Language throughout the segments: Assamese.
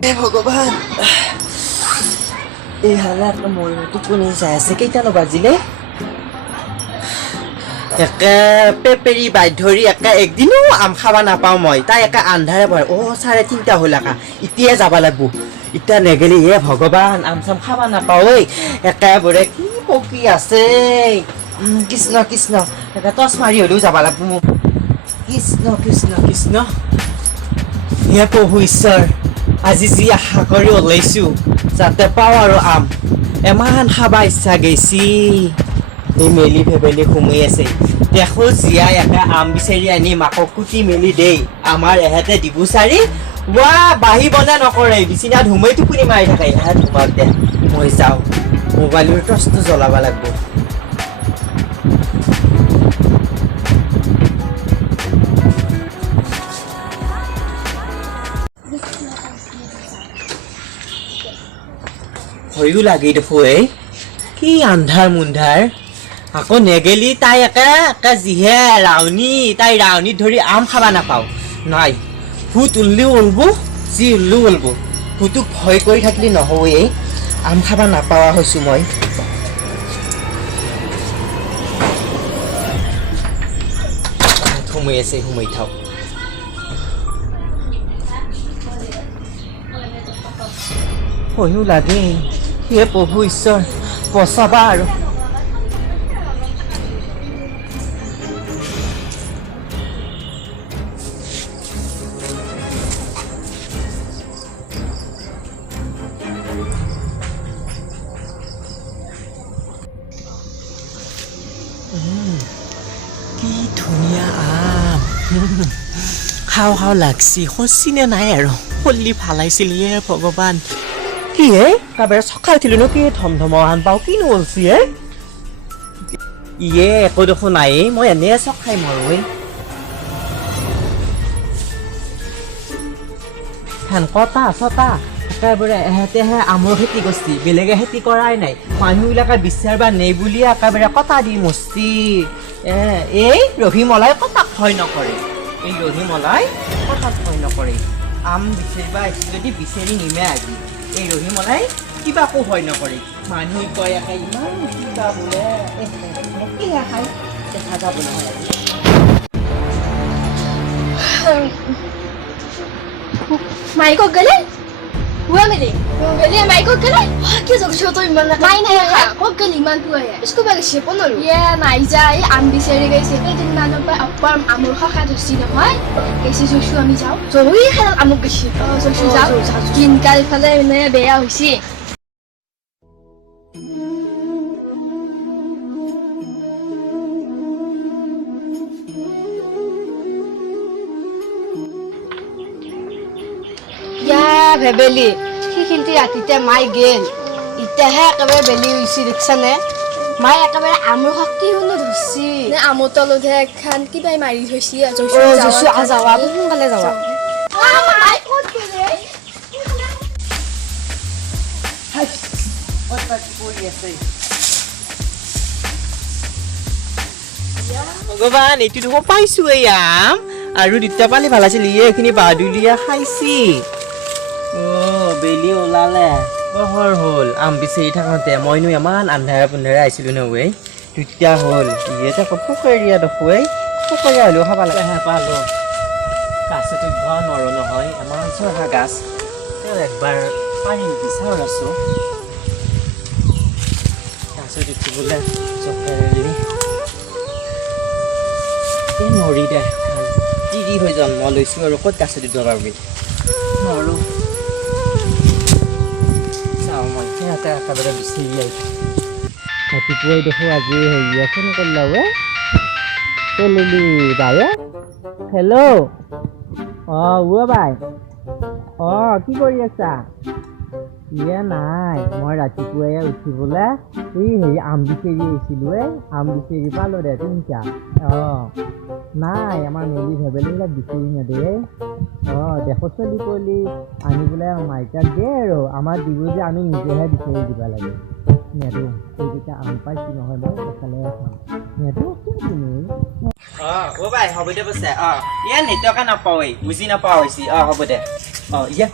হে ভগৱান এই হালাত মোৰ টোপনি যাই আছে কেইটানো বাজিলে একে পেপেৰি বাধ্যৰি একে একদিনো আম খাবা নাপাওঁ মই তাই একে আন্ধাৰে পৰে 3:30 হ'ল একা এতিয়া যাব লাগিব এতিয়া নেগেলি হে ভগৱান আম চাম খাবা নাপাওঁ ঐ একেবাৰে কি পকি আছে কৃষ্ণ কৃষ্ণ একে টচ মাৰি হ'লেও যাব লাগিব মোক কৃষ্ণ কৃষ্ণ কৃষ্ণ হে প্ৰভু ঈশ্বৰ আজি যি আশা কৰি ওলাইছোঁ যাতে পাওঁ আৰু আম এমান খাবা ইচ্ছা গৈছি এই মেলি ফেবেলি সোমাই আছে দেখো জীয়াই একে আম বিচাৰি আনি মাকক কুটি মেলি দেই আমাৰ এহেঁতে দিবুচাৰি ৱা বাঢ়ি বনা নকৰে বিচিনাত সোমাই টোপনি মাৰি থাকে এহে তোমাক দে মই যাওঁ মোবাইলৰ টৰ্চটো জ্বলাব লাগিব ভয়ো লাগি দেখো এই কি আন্ধাৰ মুন্ধাৰ আকৌ নেগেলি তাই একে যিহে ৰাউনী তাই ৰাউনীত ধৰি আম খাবা নাপাওঁ নাই ভূত উল্লিও ওলব যি উল্লিও ওলব ভূতক ভয় কৰি থাকিলে নহয়েই আম খাবা নাপাৱা হৈছোঁ মই সোমাই আছে সোমাই থাওক ভয়ো লাগে হে প্ৰভু ঈশ্বৰ বচাবা আৰু কি ধুনীয়া আম খাওঁ খাওঁ লাগছি সচিনে নাই আৰু হলি ভালাইছিল হে ভগৱান কি হে কাবেৰে চকাই উঠিলো ন কি ধমধমাহান পাওঁ কিনো ওলছি হে ইয়ে একো দেখোন নাই মই এনে চকাই মৰোঁ ধান কটা চটা একেবাৰে এহেঁতেহে আমৰ খেতি কৰিছে বেলেগে খেতি কৰাই নাই মানুহবিলাকে বিচাৰবা নেই বুলি একেবাৰে কটা দি মস্তি এই ৰহিমলাই কটাক ভয় নকৰে এই ৰহিমলাই কটাক ভয় নকৰে আম বিচাৰিবা আহিছে যদি বিচাৰি নিমে আজি এই ৰহিমলাই কিবা একো ভয় নকৰে মানুহে কয় একে ইমান কিবা বোলে কিহে খাই দেখা যাব নহয় Michael galing? Huwag galing. Galing, Michael galing. Kaya sa gusto to yung mga kain na yan. Huwag galing man po yan. Gusto ba kasi po nalo? Yeah, naija ay ambisary guys. Kaya din na pa apam amor kakatusin naman. Kasi susu kami jaw. So, huy halang amor kasi. Susu jaw. Ginkal pala na beya hoisi. ভেবেলি সেইখিনিতে ৰাতিতে মাই গেল ইতিয়াহে একেবাৰে বেলি হৈছে দেখিছানে মাই একেবাৰে আমৰ শক্তি শুনো ধৰছি আমৰ তলতহে এখন কিবা মাৰি থৈছি যাৱা সোনকালে যাৱা ভগৱান এইটো দেখোন পাইছো এই আম আৰু দুটা পালি ভাল আছিল এইখিনি বাহাদুলিয়া খাইছি বেলি ওলালে পহৰ হ'ল আম বিচাৰি থাকোঁতে মইনো ইমান আন্ধাৰে পোন্ধাৰে আহিছিলোঁ নহয় তেতিয়া হ'ল ইয়াতে আকৌ পুখুৰীয়া দেখুৱাই পুখুৰীয়া হ'লেও খাব লাগে পালোঁ গাছতো ধোৱা নোৱাৰোঁ নহয় ইমান চহা গাছ তেওঁ একবাৰ পানী বিচাৰ আছোঁ গাছত উঠিবলৈ জকেৰেলি এই নৰি দে তিৰি হৈ জন্ম লৈছোঁ আৰু ক'ত গাছত উঠিব পাৰিবি নোৱাৰোঁ মই সিহঁতে একেবাৰে বিচাৰি আহিছোঁ ৰাতিপুৱাই দেখোঁ আজি হেৰিয়া ফোন কৰিলা লিলি বাই হেল্ল' বাই কি কৰি আছা ইয়ে নাই মই ৰাতিপুৱাই উঠিবলৈ এই হেৰি আম বিচাৰি আহিছিলোঁ আম বিচাৰি পালোঁ দে তিনিটা নাই আমাৰ মেলি ভেবেলিবিলাক বিচাৰি নেদে দেখো চলি পলি আনিবলৈ মাইকাক দিয়ে আৰু আমাৰ দিব যে আমি নিজেহে বিচাৰি দিব লাগে নেদো সেইকেইটা আম পাইছোঁ নহয় মই এফালে খাম নেদো তুমি বাই হ'ব দে বছে ইয়াৰ নেটৱৰ্কে নাপাওঁ বুজি নাপাওঁ হৈছে হ'ব দে ইয়াক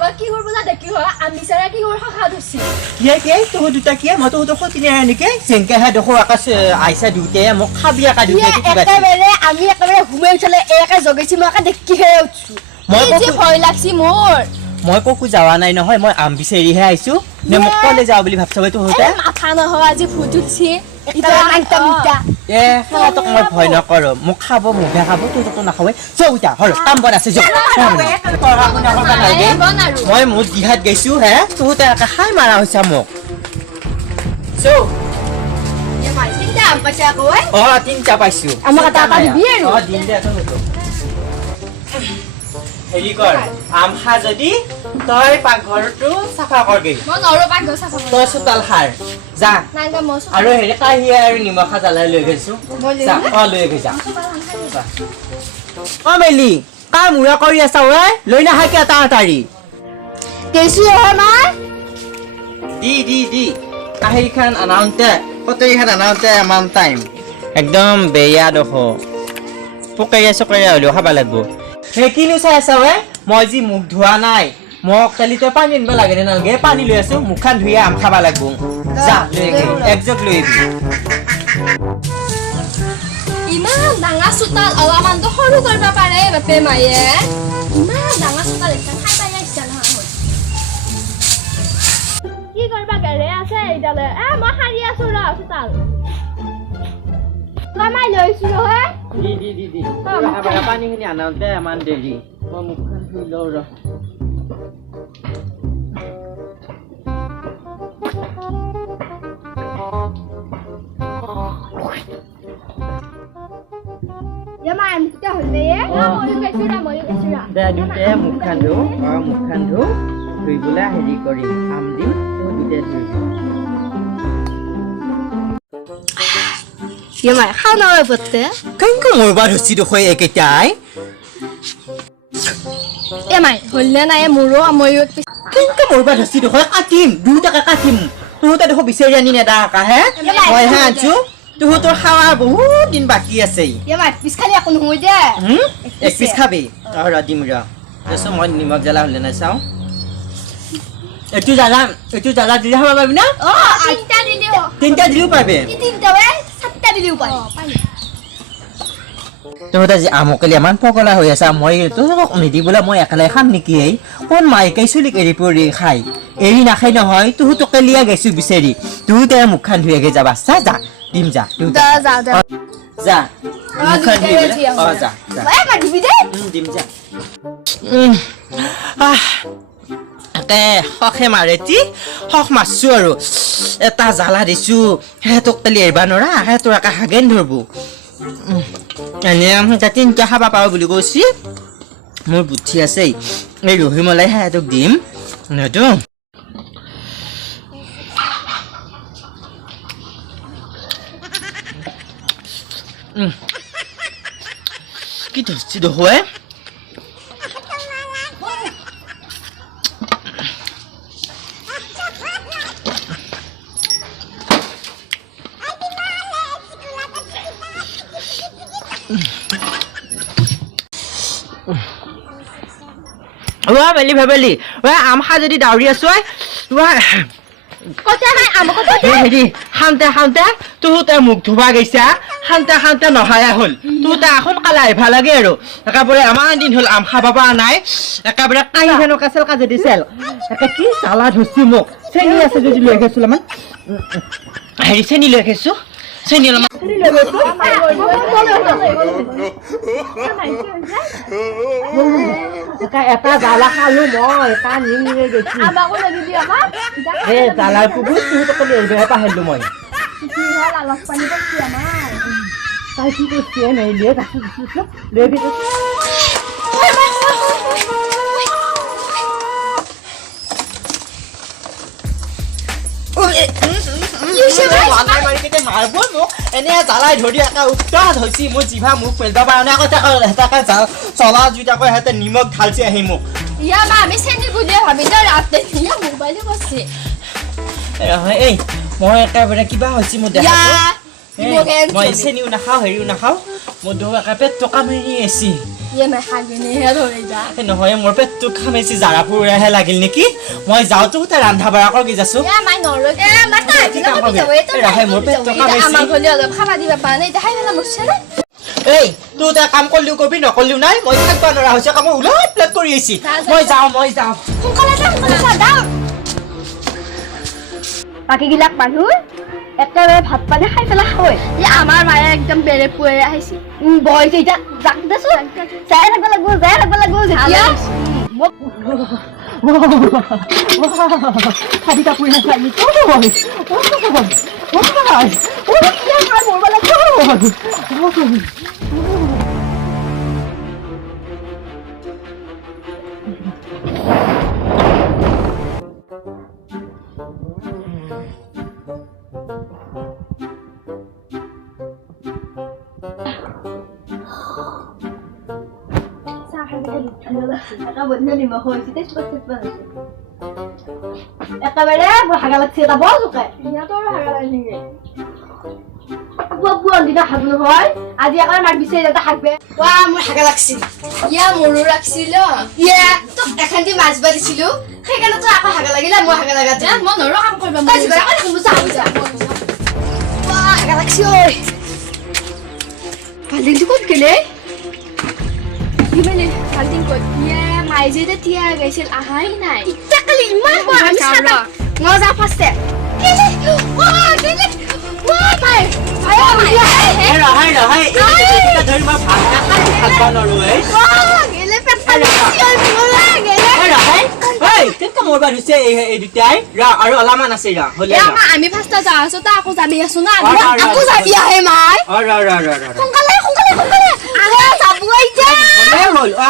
আমাৰ কি হ'ল বোলা দেখি হয় আমি বিচাৰা কি হ'ল শাখা ধৰছি কে তোহ দুটা কি মই তোহ সতি নাই নেকি চেংকেহে দেখো আকাশ আইছা দুটাই মোক খাবি আকা দুটাই কিবা একেবাৰে আমি একেবাৰে ঘুমাই উঠলে একে জগাইছি মই একে দেখিহে উঠছো মই যে ভয় লাগছি মোৰ মই ককো যাৱা নাই নহয় মই আম বিচাৰিহে আইছো নে মোক কলে যাও বুলি ভাবছ তই তোহতে মাথা নহয় আজি ভূত উঠছি ইটা আইতা মিটা তক মই ভয় নকৰ মোক খাব মুখে খাব তোক নাখাৱে চৌটা হৰ কাম বন আছে যৌ মই মোৰ দিহাত গৈছো হে তোহতে একে খাই মাৰা হৈছা মোক চৌ তিনটা আম পাইছে আকৌ তিনটা পাইছো আমাক এটা দিবি আৰু দিন দে হেৰি কৰ আম খা যদি তই পাকঘৰটো চাফা কৰগে মই নৰো পাকঘৰ চাফা তই চোতাল সাৰ যা নাংগা মছ আৰু হেৰি কাহি আৰু নিমখ জ্বালাই লৈ গৈছো যা লৈ গৈ যা মেলি কাৰ মূৰা কৰি আছা ঐ লৈ নাহা কিয় তাড়াতাড়ি কেইছো হয় মাই দি কাহিখন আনাওঁতে কটাৰীখন আনাওঁতে ইমান টাইম একদম বেয়া দখ পোকাৰীয়া চকাৰীয়া হ'লেও খাব লাগিব সেই কিনো চাই আছা ঐ মই যি মুখ ধোৱা নাই মোক কালি তই পানী আনিব লাগে নে নালাগে পানী লৈ আছো মুখখন ধুই আম খাব লাগিব যা লৈ একজগ লৈ আহিবি ইমান ডাঙৰ চোতাল অলপমানতো সৰু কৰিব পাৰে বাপে মায়ে ইমান ডাঙৰ চোতাল একটা খাই পাই আহিছা নহয় কি কৰবা গাৰে আছে এইডালে মই সাৰি আছো ৰ চোতাল কামাই লৈছো হে দি পানীখিনি আনাওঁতে ইমান দেৰি মই মুখখন ধুই লওঁ ৰ Yama am kita holle ye. Moyu kesura. দে দুটাই মুখখন ধু ধুই পেলাই হেৰি কৰিম আম দিম দুটাই ধুই ইমাই খাও না বতে কেনেকে মৰবা ধৰছি দেখুৱাই একেটাই Emai holle na ye muro moyu কেনেকে মৰবা ধৰছি দেখুৱাই কাটিম দুটাকে কাটিম তোহতে দেখো বিচাৰি আনি নেদাকা হে মই হে আনছো তোহতৰ খাৱা বহুত দিন বাকী আছে ইমাই পিছখালি একো নহয় দে এক পিছ খাবি ৰ দিম ৰ দেছো মই নিমখ জ্বালা হ'লে নাই চাওঁ এইটো জ্বালা দিলে খাব পাবি না Tinta didiu. তিনিটা দিলেও পাবি তিনটা বে সাতটা দিলিও পাই তোহতে যে আমকালি ইমান পগলা হৈ আছা মই তোক নিদিবলৈ মই একেলাই খাম নেকি এই কোন মাইকাই চুলিক এৰি পৰি খাই এৰি নাখাই নহয় তোহতকে লিয়া গৈছো বিচাৰি তোহতে মুখখন ধুইয়াগে যাবা চা যা দিম যা যা মুখখন ধুই যা ভাই মা দিবি দে দিম যা একে শখে মাৰেতি শখ মাৰছো আৰু এটা জ্বালা দিছো তোক কালি এৰিবা নৰা তোৰ একে হাগেন ধৰব এনে তিনিটা খাব পাৰো বুলি কৈছি মোৰ বুদ্ধি আছে এই ৰহিমলাই তোক দিম নহয়তো কি ধৰছি দেখুৱাই বেলি ভেবেলি আম খা যদি দাউৰি আছো হেৰি খাওঁতে তোহতে মুখ ধুবা গৈছা খাওঁতে নহায়া হ'ল তোহতে সোনকালে আহিব লাগে আৰু একেবাৰে ইমান দিন হ'ল আম খাব পৰা নাই একেবাৰে কাহি ফেনকা চেল কাজে দিছিল একে কি জ্বালা ধৰছি মোক চেনি আছে যদি লৈ গৈছো অলপমান হেৰি চেনি লৈ গৈছো চেনি অলপমান এটা জ্বালা খালো মই এটা নিম লৈ গৈছো Abang udah di dia mah. জ্বালাৰ কুকুৰ তোহতকে লৈ আহিবহে পাহৰিলো মই Dia lalas pani dia mah. তাই কি কৰিছে নাই লৈ গৈছো এনে জ্বালাই ধৰি একা উত্তাহ হৈছি মোৰ জিভা মুখ পেলবা পৰা নাই আকৌ চলা জুইটাকৈ সিহঁতে নিমখ ঢালছি আহি মোক Iya mah, misalnya gue dia habis dari update dia mobile kasih. এই মই একেবাৰে কিবা হৈছি মোৰ দেহা Ya, মই চেনিও নাখাওঁ হেৰিও নাখাওঁ মোৰ দেহ একে পেট টকা মাৰি আছে ইয়ে মাই হাগিনেহে ধৰি যা নহয় মোৰ পেটটো খামেছি জাৰা ফুৰাহে লাগিল নেকি মই যাওঁতো তাই ৰান্ধা বাঢ়া কৰি যাছো ইয়ে মাই নৰগে মাই তাই কিনা যাব এইটো ৰাহে মোৰ পেটটো খামেছি আমাৰ ঘৰলে অলপ খাবা দিবা পা নাই দেখাই পেলা মুছছে না এই তুই এটা কাম কৰিলিও কবি নকৰিলিও নাই মই থাকিব নোৱাৰা হৈছে কাম উলট প্লেট কৰি আহিছি মই যাওঁ সোনকালে যা দাও বাকীগিলাক মানুহ একেবাৰে ভাত পানী খাই পেলাই হয় ই আমাৰ মায়ে একদম বেৰে পুৱে আহিছে বইছে এতিয়া যাক দেছো যাই থাকিব লাগিব যেতিয়া মোক খাদি কাপোৰ নাখাই একেবাৰে হাগা লাগছে এটা বৰ জোকে সিহঁতৰ হাগা লাগে নেকি পুৱাৰ দিনা হাগ নহয় আজি একেবাৰে মাক বিচাৰি যাওঁতে হাগবে মোৰ হাগা লাগছিল ইয়া মোৰো ৰাখছিল ইয়ে তোক এখান্তি মাছ বাৰিছিলো সেইকাৰণে তোৰ আকৌ হাগা লাগিলে মই হাগা লাগাতে মই নৰো কাম কৰিব তই যিবা হাগা লাগছি ঐ বাল্টিংটো ক'ত গেলে কি মানে ভালদিন কৈ ইয়া মাই যে তেতিয়া গাইছিল আহাই নাই এতিয়া কালি ইমান বৰ আমি চাবা মই যাওঁ ফাৰ্ষ্টে নহয় এটা ধৰি মই ভাত নাখাই থাকিব নোৱাৰো কেনেকুৱা মোৰ বাৰ হৈছে এই দুটাই আৰু অলপমান আছে হ'লে আমি ফাৰ্ষ্ট যাই আছো তই আকৌ যাবি আছো না আকৌ যাবি আহে মাই সোনকালে আহে যাবো এতিয়া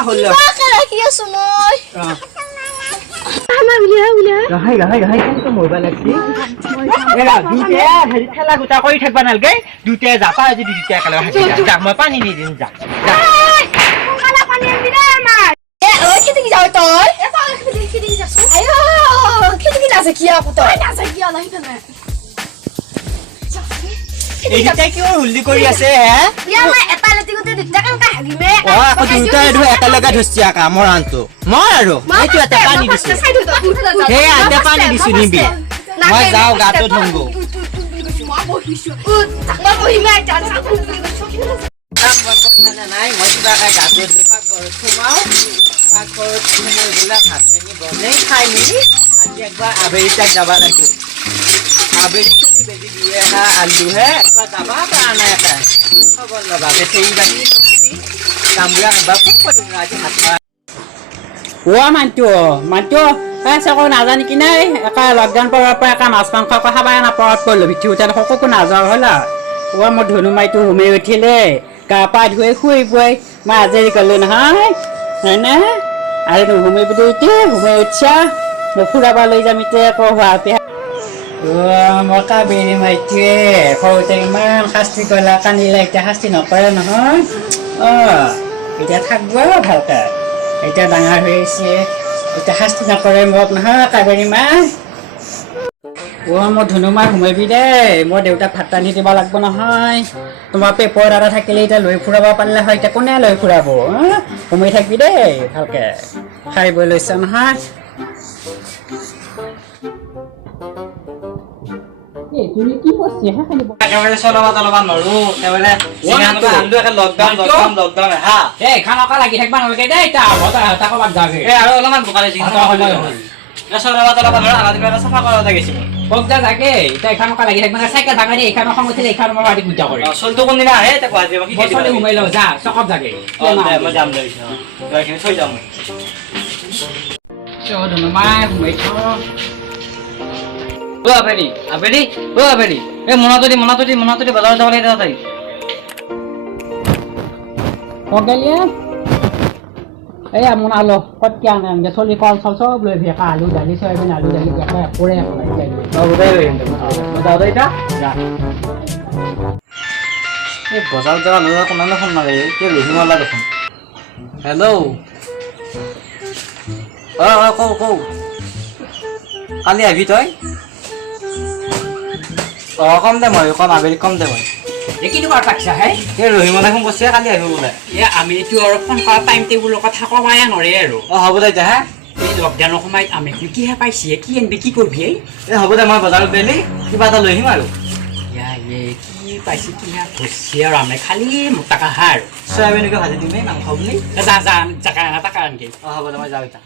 হ'ল ৰাখি আছো মই ঠেলা গোটা কৰি থাকিব নালাগে দুটাই যাবা আজি দুটাই একেলগে যাক মই পানী নিদিম যাক খেতিকি যাও তই খেতিকি নাজাকিয়া আকৌ তই নাজাকিয়া নাই তেনে এই দুটাই কিয় হুল্লি কৰি আছে হে এটা লেটিকতে দুটা কেনেকা হাগিমে আকৌ দুটাই একেলগে ধৰিছে আকা মৰাণটো মই আৰু এইটো এটা পানী দিছো সেয়া এটা পানী দিছো নিবি মই যাওঁ গাটো ধুংগো নাই মই কিবা গাটো ধুই পাকঘৰত সোমাও পাকঘৰত সোমাই বোলে ভাত পানী বনাই খাই মেলি আজি একবাৰ আবেলিতাক যাব লাগিব আবেলিটো বেজি দিয়ে হা আলুহে একবাৰ যাবা পৰা নাই এটা খবৰ ল'বা বেটেৰী বাকী কামবিলাক একবাৰ খুব কৰিম আজি ভাত খোৱা মানটো চাকৰি নাজানি কি নাই একা লকডাউন পৰাৰ পৰা একা মাছ মাংস খাবাই নাপাত কৰিলোঁ ভিঠি উঠাত সকলো নাযাওঁ হ'লা মই ধনুমাইটো সোমাই উঠিলে গা পা ধুই শুই পুৱাই মই আজৰি কৰিলোঁ নহয় হয়নে আৰু নুসুমাই বুলি এতিয়া সোমাই উঠিছা মই ফুৰাব লৈ যাম এতিয়া আকৌ হোৱাতে মই কাবেৰী মাইটোৱে সৰুতে ইমান শাস্তি কৰিলা কান্দিলা এতিয়া শাস্তি নকৰে নহয় এতিয়া থাকব ভালকে এতিয়া ডাঙৰ হৈ আহিছে এতিয়া শাস্তি নকৰে মোক নহয় কাবেৰী মাই মই ধনুমাই সোমাবি দেই মই দেউতাক ভাত ৰান্ধি দিব লাগিব নহয় তোমাৰ পেপৰ দাদা থাকিলে এতিয়া লৈ ফুৰাব পাৰিলে হয় এতিয়া কোনে লৈ ফুৰাব সোমাই থাকিবি দেই ভালকে খাই বৈ লৈছা নহয় তুমি কি করছিস হ্যাঁ খালি একেবারে চলবা নরু একেবারে সিনানটো আন্ডু একে লকডাউন হ্যাঁ এই খানাকা লাগি থাকবা নলকে দেই তা বতা তাকো বাদ যাবে এ আৰু অলপমান বোকালে জিংটা হয় না চলবা নৰু আনা দিবা সাফা কৰা গেছি বকদা থাকে তাই খানাকা লাগি থাকবা সাইকেল ভাগানি এখানে খংতে এখানে মই বাড়ি বুঝা করে চলতো কোন দিনা আহে তা কোয়াজি কি কি বসলে ঘুমাই লও যা সকব জাগে মই যাম দেই গাড়ি থৈ যাম চোদন মাই ঘুমাই থ আবেলি এই মনাতরি বাজার যাব লাগে তাই গেলিয়ে এই মন আলো কত কি আনে চলি কল সব লৈ ভেকা আলু দালি সয়াবিন আলু দালি একা পড়ে দাদা এটা এই বজাৰ যাবা নজা কোনালে ফোন মাৰে কে লহিমালা দেখোন হেল্ল' কও কালি আহিবি তই কম দে মই কম আবেলি কম দে মই এ কিনো কাৰ পাকছা হে সেই ৰহিমনে ফোন কৰিছে কালি আহিব বোলে এ আমি এইটো আৰু ফোন কৰা টাইম টেবুলৰ কথা ক'বাই নৰে আৰু হ'ব দে এতিয়া হা এই লকডাউনৰ সময়ত আমি কিহে পাইছে কি আনবি কি কৰবি হ'ব দে মই বজাৰত গ'লে কিবা এটা লৈ আহিম আৰু কি পাইছে কিহে ধৰছি আৰু আমি খালি মোটাকা হা আৰু চয়াবিনকে ভাজি দিমেই মাংস বুলি যা যা জাকা এটা কাৰণকে হ'ব দে মই যাওঁ এতিয়া